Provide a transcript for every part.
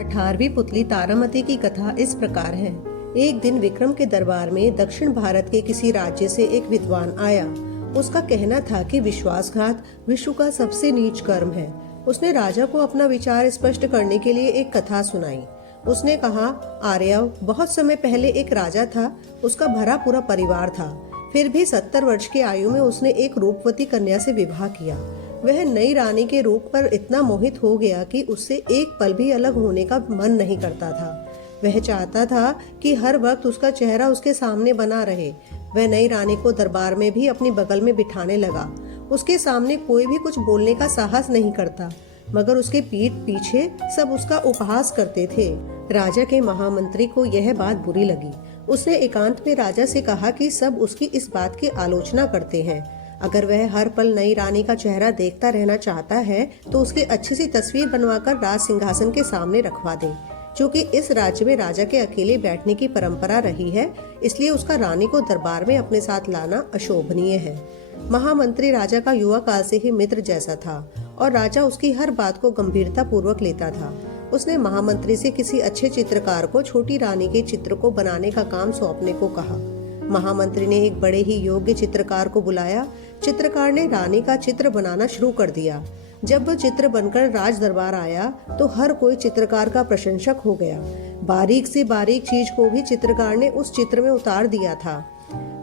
18वीं पुतली तारामती की कथा इस प्रकार है। एक दिन विक्रम के दरबार में दक्षिण भारत के किसी राज्य से एक विद्वान आया। उसका कहना था कि विश्वासघात विश्व का सबसे नीच कर्म है। उसने राजा को अपना विचार स्पष्ट करने के लिए एक कथा सुनाई। उसने कहा, आर्यव, बहुत समय पहले एक राजा था। उसका भरा पूरा परिवार था। फिर भी 70 वर्ष की आयु में उसने एक रूपवती कन्या से विवाह किया। वह नई रानी के रूप पर इतना मोहित हो गया कि उससे एक पल भी अलग होने का मन नहीं करता था। वह चाहता था कि हर वक्त उसका चेहरा उसके सामने बना रहे। वह नई रानी को दरबार में भी अपनी बगल में बिठाने लगा। उसके सामने कोई भी कुछ बोलने का साहस नहीं करता, मगर उसके पीठ पीछे सब उसका उपहास करते थे। राजा के महामंत्री को यह बात बुरी लगी। उसने एकांत में राजा से कहा कि सब उसकी इस बात की आलोचना करते हैं। अगर वह हर पल नई रानी का चेहरा देखता रहना चाहता है तो उसकी अच्छी सी तस्वीर बनवाकर राज सिंहासन के सामने रखवा दे। क्योंकि इस राज्य में राजा के अकेले बैठने की परंपरा रही है, इसलिए उसका रानी को दरबार में अपने साथ लाना अशोभनीय है। महामंत्री राजा का युवा काल से ही मित्र जैसा था और राजा उसकी हर बात को गंभीरता पूर्वक लेता था। उसने महामंत्री से किसी अच्छे चित्रकार को छोटी रानी के चित्र को बनाने का काम सौंपने को कहा। महामंत्री ने एक बड़े ही योग्य चित्रकार को बुलाया। चित्रकार ने रानी का चित्र बनाना शुरू कर दिया। जब वह चित्र बनकर राज दरबार आया तो हर कोई चित्रकार का प्रशंसक हो गया। बारीक से बारीक चीज को भी चित्रकार ने उस चित्र में उतार दिया था।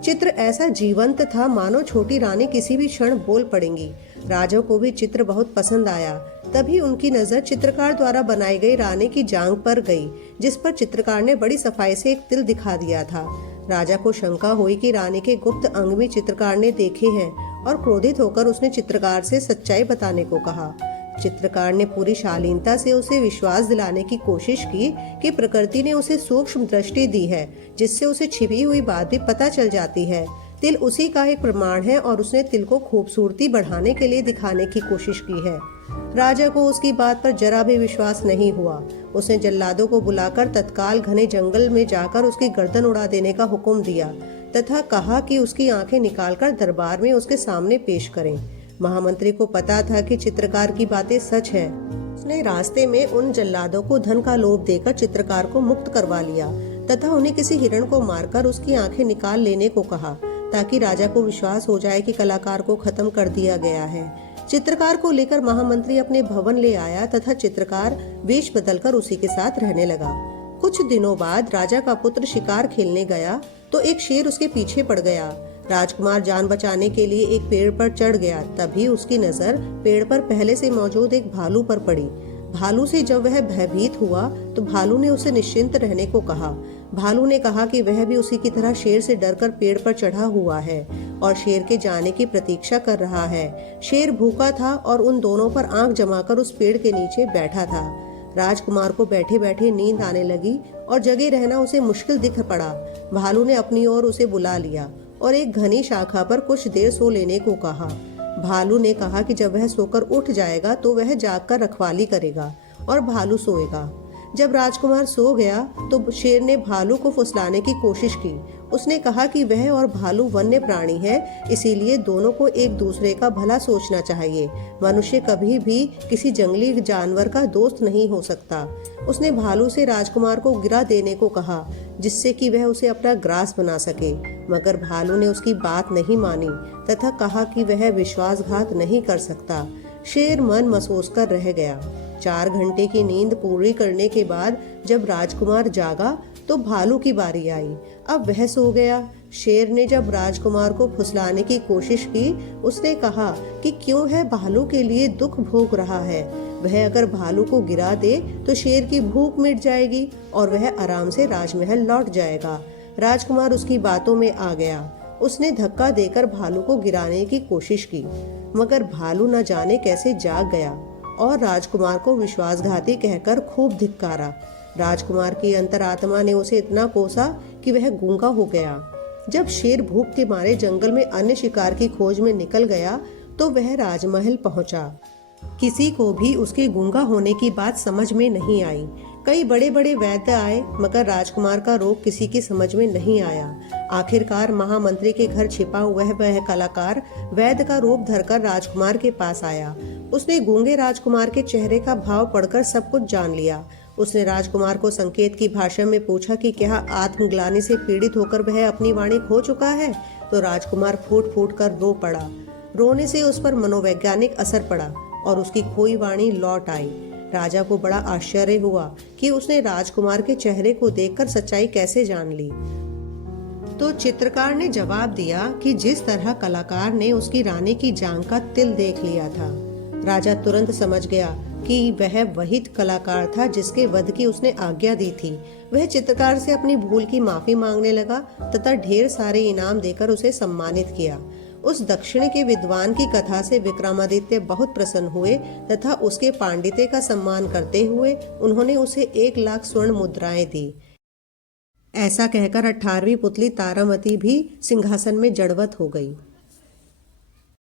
चित्र ऐसा जीवंत था मानो छोटी रानी किसी भी क्षण बोल पड़ेंगी। राजा को भी चित्र बहुत पसंद आया। तभी उनकी नजर चित्रकार द्वारा बनाई गई रानी की जांघ पर गई, जिस पर चित्रकार ने बड़ी सफाई से एक तिल दिखा दिया था। राजा को शंका हुई कि रानी के गुप्त अंग भी चित्रकार ने देखे हैं और क्रोधित होकर उसने चित्रकार से सच्चाई बताने को कहा। चित्रकार ने पूरी शालीनता से उसे विश्वास दिलाने की कोशिश की कि प्रकृति ने उसे सूक्ष्म दृष्टि दी है, जिससे उसे छिपी हुई बात भी पता चल जाती है। तिल उसी का एक प्रमाण है और उसने तिल को खूबसूरती बढ़ाने के लिए दिखाने की कोशिश की है। राजा को उसकी बात पर जरा भी विश्वास नहीं हुआ। उसने जल्लादों को बुलाकर तत्काल घने जंगल में जाकर उसकी गर्दन उड़ा देने का हुक्म दिया तथा कहा कि उसकी आंखें निकालकर दरबार में उसके सामने पेश करें। महामंत्री को पता था कि चित्रकार की बातें सच है। उसने रास्ते में उन जल्लादों को धन का लोभ देकर चित्रकार को मुक्त करवा लिया तथा उन्हें किसी हिरण को मारकर उसकी आंखें निकाल लेने को कहा, ताकि राजा को विश्वास हो जाए कि कलाकार को खत्म कर दिया गया है। चित्रकार को लेकर महामंत्री अपने भवन ले आया तथा चित्रकार वेश बदलकर उसी के साथ रहने लगा। कुछ दिनों बाद राजा का पुत्र शिकार खेलने गया तो एक शेर उसके पीछे पड़ गया। राजकुमार जान बचाने के लिए एक पेड़ पर चढ़ गया। तभी उसकी नजर पेड़ पर पहले से मौजूद एक भालू पर पड़ी। भालू से जब वह भयभीत हुआ तो भालू ने उसे निश्चिंत रहने को कहा। भालू ने कहा कि वह भी उसी की तरह शेर से डरकर पेड़ पर चढ़ा हुआ है और शेर के जाने की प्रतीक्षा कर रहा है। शेर भूखा था और उन दोनों पर आंख जमाकर उस पेड़ के नीचे बैठा था। राजकुमार को बैठे बैठे नींद आने लगी और जगे रहना उसे मुश्किल दिख पड़ा। भालू ने अपनी ओर उसे बुला लिया और एक घनी शाखा पर कुछ देर सो लेने को कहा। भालू ने कहा कि जब वह सोकर उठ जाएगा तो वह जागकर रखवाली करेगा और भालू सोएगा। जब राजकुमार सो गया तो शेर ने भालू को फुसलाने की कोशिश की। उसने कहा कि वह और भालू वन्य प्राणी है, इसीलिए दोनों को एक दूसरे का भला सोचना चाहिए। मनुष्य कभी भी किसी जंगली जानवर का दोस्त नहीं हो सकता। उसने भालू से राजकुमार को गिरा देने को कहा, जिससे कि वह उसे अपना ग्रास बना सके, मगर भालू ने उसकी बात नहीं मानी तथा कहा कि वह विश्वासघात नहीं कर सकता। शेर मन मसोस कर रह गया। 4 घंटे की नींद पूरी करने के बाद जब राजकुमार जागा तो भालू की बारी आई। अब वह सो गया। शेर ने जब राजकुमार को फुसलाने की कोशिश की, उसने कहा कि क्यों है भालू के लिए दुख भोग रहा है। वह अगर भालू को गिरा दे तो शेर की भूख मिट जाएगी और वह आराम से राजमहल लौट जाएगा। राजकुमार उसकी बातों में आ गया। उसने धक्का देकर भालू को गिराने की कोशिश की, मगर भालू न जाने कैसे जाग गया और राजकुमार को विश्वासघाती कहकर खूब धिक्कारा। राजकुमार की अंतरात्मा ने उसे इतना कोसा कि वह गूंगा हो गया। जब शेर भूख के मारे जंगल में अन्य शिकार की खोज में निकल गया तो वह राजमहल पहुंचा। किसी को भी उसके गूंगा होने की बात समझ में नहीं आई। कई बड़े बड़े वैद्य आए, मगर राजकुमार का रोग किसी की समझ में नहीं आया। आखिरकार महामंत्री के घर छिपा हुआ वह कलाकार वैद्य का रूप धरकर राजकुमार के पास आया। उसने गूंगे राजकुमार के चेहरे का भाव पढ़कर सब कुछ जान लिया। उसने राजकुमार को संकेत की भाषा में पूछा कि क्या आत्मग्लानि से पीड़ित होकर वह अपनी वाणी खो चुका है। तो राजकुमार फूट फूट कर रो पड़ा। रोने से उस पर मनोवैज्ञानिक असर पड़ा और उसकी खोई वाणी लौट आई। राजा को बड़ा आश्चर्य हुआ कि उसने राजकुमार के चेहरे को देखकर सच्चाई कैसे जान ली। तो चित्रकार ने जवाब दिया कि जिस तरह कलाकार ने उसकी रानी की जांघ का तिल देख लिया था। राजा तुरंत समझ गया कि वह वही कलाकार था जिसके वध की उसने आज्ञा दी थी। वह चित्रकार से अपनी भूल की माफी मांगने लगा तथा ढेर सारे इनाम देकर उसे सम्मानित किया। उस दक्षिण के विद्वान की कथा से विक्रमादित्य बहुत प्रसन्न हुए तथा उसके पांडित्य का सम्मान करते हुए उन्होंने उसे 1,00,000 स्वर्ण मुद्राएं दी। ऐसा कहकर 18वीं पुतली तारामती भी सिंहासन में जड़वत हो गई।